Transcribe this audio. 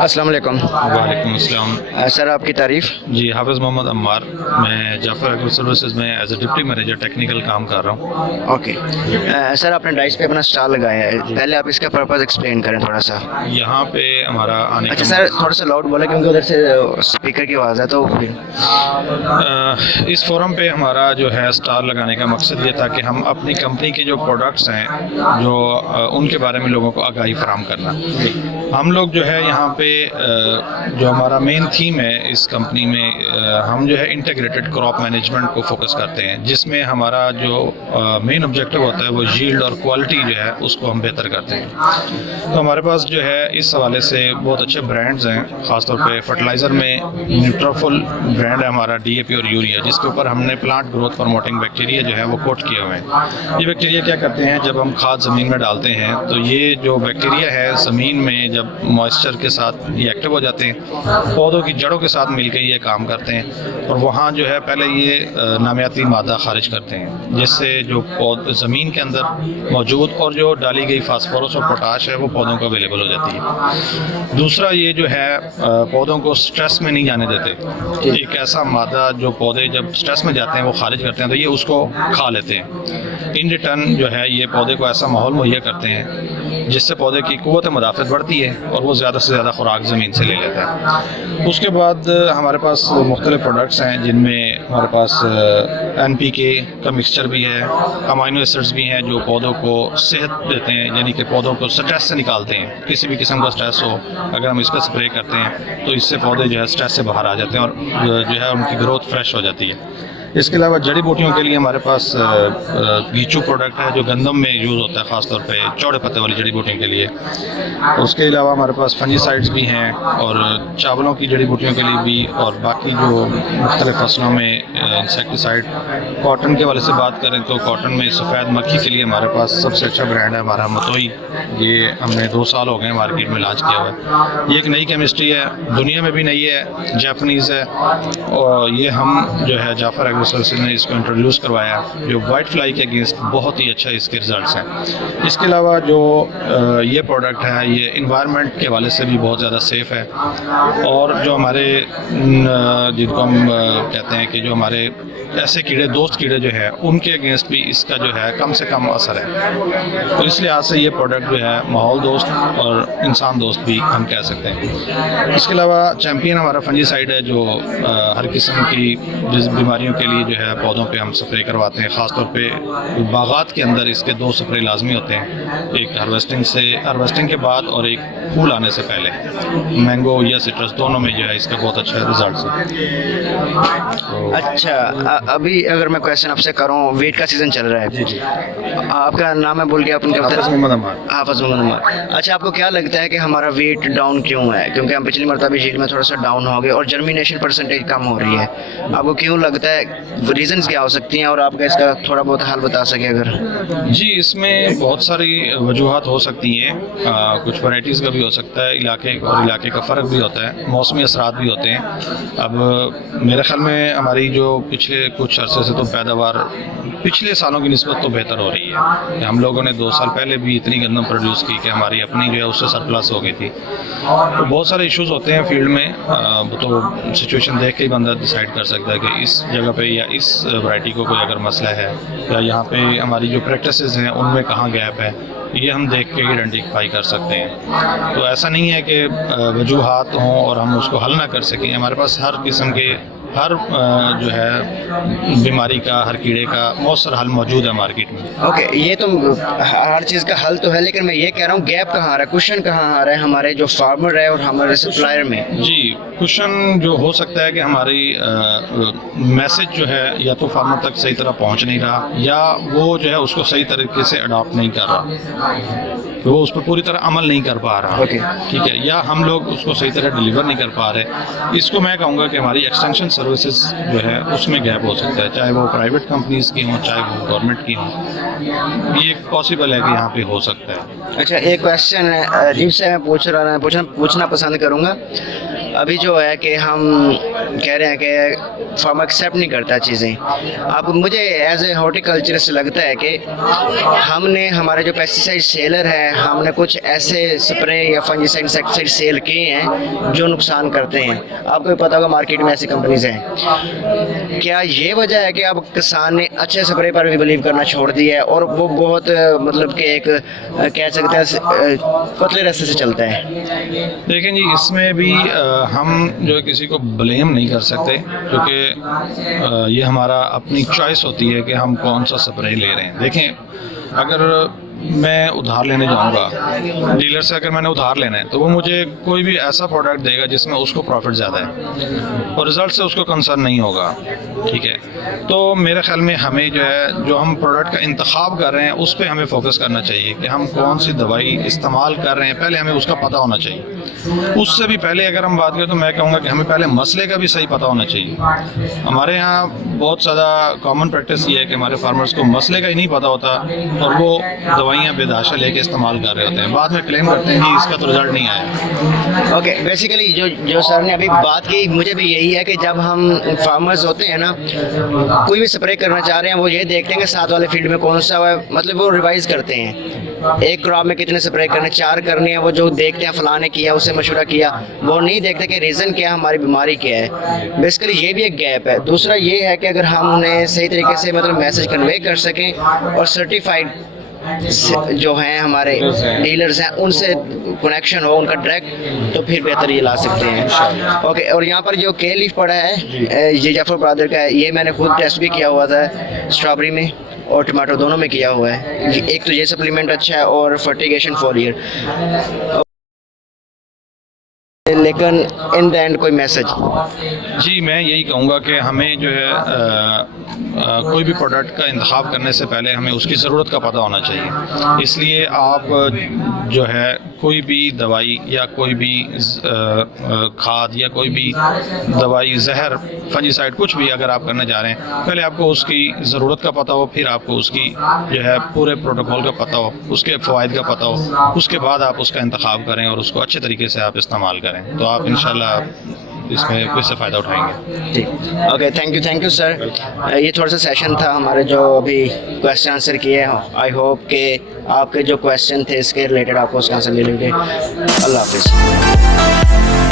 अस्सलाम वालेकुम। वालेकुम अस्सलाम। सर आपकी तारीफ़। जी, हाफ़िज़ मोहम्मद अम्मार। मैं जाफ़र एग्रो सर्विसेज में as a deputy manager technical काम कर रहा हूँ। ओके। सर आपने डाइस पे अपना स्टॉल लगाया है, पहले आप इसका पर्पज़ एक्सप्लेन करें थोड़ा सा। यहाँ पे हमारा आने अच्छा का सर थोड़ा सा लाउड बोले क्योंकि उधर से स्पीकर की आवाज़ है तो फिर। इस फोरम पे हमारा जो है स्टॉल लगाने का मकसद ये था कि हम अपनी कंपनी के जो प्रोडक्ट्स हैं जो उनके बारे में लोगों को आगाही फराहम करना। हम लोग जो है यहाँ पे जो हमारा मेन थीम है इस कंपनी में, हम जो है इंटीग्रेटेड क्रॉप मैनेजमेंट को फोकस करते हैं, जिसमें हमारा जो मेन ऑब्जेक्टिव होता है वो यील्ड और क्वालिटी जो है उसको हम बेहतर करते हैं। तो हमारे पास जो है इस हवाले से बहुत अच्छे ब्रांड्स हैं, ख़ासतौर पे फर्टिलाइज़र में न्यूट्राफुल ब्रांड है हमारा, DAP और यूरिया, जिसके ऊपर हमने प्लांट ग्रोथ प्रमोटिंग बैक्टीरिया जो है वो कोट किए हुए हैं। ये बैक्टीरिया क्या करते हैं, जब हम खाद ज़मीन में डालते हैं तो ये जो बैक्टीरिया है ज़मीन में जब मॉइस्चर के साथ ये एक्टिव हो जाते हैं, पौधों की जड़ों के साथ मिलकर ये काम करते हैं और वहाँ जो है पहले ये नामियाती मादा खारिज करते हैं, जिससे जो ज़मीन के अंदर मौजूद और जो डाली गई फास्फोरस और पोटाश है वो पौधों को अवेलेबल हो जाती है। दूसरा ये जो है पौधों को स्ट्रेस में नहीं जाने देते। एक ऐसा मादा जो पौधे जब स्ट्रेस में जाते हैं वो खारिज करते हैं तो ये उसको खा लेते हैं। इन रिटर्न जो है ये पौधे को ऐसा माहौल मुहैया करते हैं जिससे पौधे की क़ुव्वत मुदाफ़त बढ़ती है और वो ज़्यादा से ज़्यादा खुराक ज़मीन से ले लेता है। उसके बाद हमारे पास मुख्तलिफ़ प्रोडक्ट्स हैं जिनमें हमारे पास NPK का मिक्सचर भी है, अमाइनो एसिड्स भी हैं जो पौधों को सेहत देते हैं, यानी कि पौधों को स्ट्रेस से निकालते हैं। किसी भी किस्म का स्ट्रेस हो अगर हम इसका स्प्रे करते हैं तो इससे पौधे जो है स्ट्रेस से बाहर आ जाते हैं और जो है उनकी ग्रोथ फ्रेश हो जाती है। इसके अलावा जड़ी बूटियों के लिए हमारे पास गीचू प्रोडक्ट है जो गंदम में यूज़ होता है, ख़ासतौर पे चौड़े पत्ते वाली जड़ी बूटियों के लिए। उसके अलावा हमारे पास फंजीसाइड्स भी हैं और चावलों की जड़ी बूटियों के लिए भी, और बाकी जो मुख्तलिफ़ फसलों में इंसेक्टिसाइड। कॉटन के वाले से बात करें तो कॉटन में सफ़ेद मक्खी के लिए हमारे पास सबसे अच्छा ब्रांड है हमारा मतोई। ये हमने 2 साल हो गए मार्केट में लॉन्च किया हुआ है। ये एक नई केमिस्ट्री है, दुनिया में भी नई है, जापानीज़ है, और ये हम जो है जाफ़र सर्विसेज ने इसको इंट्रोड्यूस करवाया, जो वाइट फ्लाई के अगेंस्ट बहुत ही अच्छा इसके रिजल्ट्स हैं। इसके अलावा जो ये प्रोडक्ट है ये इन्वायरमेंट के हवाले से भी बहुत ज़्यादा सेफ़ है, और जो हमारे जिनको हम कहते हैं कि जो हमारे ऐसे कीड़े दोस्त कीड़े जो है उनके अगेंस्ट भी इसका जो है कम से कम असर है। तो इस लिहाज से ये प्रोडक्ट जो है माहौल दोस्त और इंसान दोस्त भी हम कह सकते हैं। इसके अलावा चैम्पियन हमारा फंजीसाइड है जो हर किस्म की बीमारियों के लिए जो है पौधों पे हम स्प्रे करवाते हैं। ख़ासतौर पे बागात के अंदर इसके 2 स्प्रे लाजमी होते हैं, एक हार्वेस्टिंग के बाद और एक फूल आने से पहले। मैंगो या सिट्रस दोनों में जो है इसका बहुत अच्छा रिजल्ट है। तो अच्छा अभी अगर मैं क्वेश्चन आपसे करूँ, वेट का सीज़न चल रहा है। जी जी, आपका नाम है बोल के आप उनके हाफ़िज़ मोहम्मद अम्मार। हाफ़िज़ मोहम्मद अम्मार। अच्छा आपको क्या लगता है कि हमारा वेट डाउन क्यों है? क्योंकि हम पिछली मरतबा भी में थोड़ा सा डाउन हो गए और जर्मिनेशन परसेंटेज कम हो रही है। आपको क्यों लगता है, रीज़न्स क्या हो सकती हैं, और आपका इसका थोड़ा बहुत हल बता सकें अगर। जी, इसमें बहुत सारी वजूहात हो सकती हैं। कुछ वैराइटीज़ का भी हो सकता है, इलाके और इलाके का फ़र्क भी होता है, मौसमी असरात भी होते हैं। अब मेरे ख़्याल में हमारी जो पिछले कुछ अरसे से तो पैदावार पिछले सालों की निस्बत तो बेहतर हो रही है। हम लोगों ने 2 साल पहले भी इतनी गंदम प्रोड्यूस की कि हमारी अपनी जो है उससे सरप्लस हो गई थी। तो बहुत सारे इश्यूज़ होते हैं फील्ड में, तो सिचुएशन देख के ही बंदा डिसाइड कर सकता है कि इस जगह पे या इस वैरायटी को कोई अगर मसला है या यहाँ पे हमारी जो प्रैक्टिसेस हैं उनमें कहाँ गैप है, ये हम देख के आइडेंटिफाई कर सकते हैं। तो ऐसा नहीं है कि वजूहात हों और हम उसको हल ना कर सकें। हमारे पास हर किस्म के हर जो है बीमारी का, हर कीड़े का मौसर हल मौजूद है मार्केट में। ओके, ये तो हर चीज़ का हल तो है, लेकिन मैं ये कह रहा हूँ गैप कहाँ आ रहा है, क्वेश्चन कहाँ आ रहा है हमारे जो फार्मर है और हमारे सप्लायर में। जी, क्वेश्चन जो हो सकता है कि हमारी मैसेज जो है या तो फार्मर तक सही तरह पहुंच नहीं रहा, या वो जो है उसको सही तरीके से अडॉप्ट नहीं कर रहा, वो उस पर पूरी तरह अमल नहीं कर पा रहा। ठीक है, या हम लोग उसको सही तरह डिलीवर नहीं कर पा रहे। इसको मैं कहूँगा कि हमारी एक्सटेंशन सर्विसेज जो है उसमें गैप हो सकता है, चाहे वो प्राइवेट कंपनीज़ की हों चाहे वो गवर्नमेंट की हों। ये पॉसिबल है कि यहाँ पे हो सकता है। अच्छा एक क्वेश्चन है अजीब से मैं पूछना पसंद करूँगा। अभी जो है कि हम कह रहे हैं कि फार्म एक्सेप्ट नहीं करता चीज़ें। अब मुझे एज ए हॉर्टिकल्चरिस्ट लगता है कि हमने हमारे जो पेस्टिसाइड सेलर है, हमने कुछ ऐसे स्प्रे या फंजीसाइड इंसेक्टिसाइड सेल किए हैं जो नुकसान करते हैं। आपको भी पता होगा मार्केट में ऐसी कंपनीज हैं। क्या ये वजह है कि अब किसान ने अच्छे स्प्रे पर भी बिलीव करना छोड़ दिया है और वो बहुत मतलब कि एक कह सकते हैं पतले रास्ते से चलता है? देखें जी, इसमें भी हम जो है किसी को ब्लेम नहीं कर सकते, क्योंकि ये हमारा अपनी चॉइस होती है कि हम कौन सा स्प्रे ले रहे हैं। देखें, अगर मैं उधार लेने जाऊंगा डीलर से, अगर मैंने उधार लेना है तो वो मुझे कोई भी ऐसा प्रोडक्ट देगा जिसमें उसको प्रॉफिट ज़्यादा है और रिज़ल्ट से उसको कंसर्न नहीं होगा, ठीक है। तो मेरे ख्याल में हमें जो है, जो हम प्रोडक्ट का इंतखाब कर रहे हैं उस पर हमें फोकस करना चाहिए कि हम कौन सी दवाई इस्तेमाल कर रहे हैं, पहले हमें उसका पता होना चाहिए। उससे भी पहले अगर हम बात करें तो मैं कहूँगा कि हमें पहले मसले का भी सही पता होना चाहिए। हमारे यहाँ बहुत ज़्यादा कॉमन प्रैक्टिस ये है कि हमारे फार्मर्स को मसले का ही नहीं पता होता और वो दवाइयाँ बेदाशा लेके इस्तेमाल कर रहे होते हैं, बाद में क्लेम करते हैं कि इसका तो रिजल्ट नहीं आया। ओके, बेसिकली जो सर ने अभी बात की, मुझे भी यही है कि जब हम फार्मर्स होते हैं ना, कोई भी स्प्रे करना चाह रहे हैं, वो ये देखते हैं कि साथ वाले फील्ड में कौन सा है, मतलब वो रिवाइज करते हैं एक क्रॉप में कितने स्प्रे करने, 4 करने हैं, वो जो देखते हैं फलाने किया, उससे मशवरा किया, वो नहीं देखते कि रीज़न क्या है, हमारी बीमारी क्या है। बेसिकली ये भी एक गैप है। दूसरा ये है कि अगर हम उन्हें सही तरीके से मतलब मैसेज कन्वे कर सकें और सर्टिफाइड जो हैं हमारे डीलर्स हैं उनसे कनेक्शन हो उनका डायरेक्ट, तो फिर बेहतर ये ला सकते हैं। ओके, और यहाँ पर जो के लीफ पड़ा है ये जाफर ब्रदर का है, ये मैंने खुद टेस्ट भी किया हुआ था स्ट्रॉबेरी में और टमाटो दोनों में किया हुआ है। एक तो ये सप्लीमेंट अच्छा है और फर्टिगेशन फॉलियर। लेकिन इन द एंड कोई मैसेज? जी, मैं यही कहूँगा कि हमें जो है कोई भी प्रोडक्ट का इंतखाब करने से पहले हमें उसकी ज़रूरत का पता होना चाहिए। इसलिए आप जो है कोई भी दवाई या कोई भी खाद या कोई भी दवाई, जहर, फंजीसाइड, कुछ भी अगर आप करने जा रहे हैं, पहले आपको उसकी ज़रूरत का पता हो, फिर आपको उसकी जो है पूरे प्रोटोकॉल का पता हो, उसके फ़वाइद का पता हो, उसके बाद आप उसका इंतखाब करें और उसको अच्छे तरीके से आप इस्तेमाल करें, तो आप इंशाल्लाह इसमें इससे फ़ायदा उठाएंगे। ठीक, ओके, थैंक यू सर। ये थोड़ा सा सेशन था हमारे जो अभी क्वेश्चन आंसर किए हैं। आई होप कि आपके जो क्वेश्चन थे इसके रिलेटेड आपको उसका आंसर मिलेंगे। अल्लाह हाफिज़।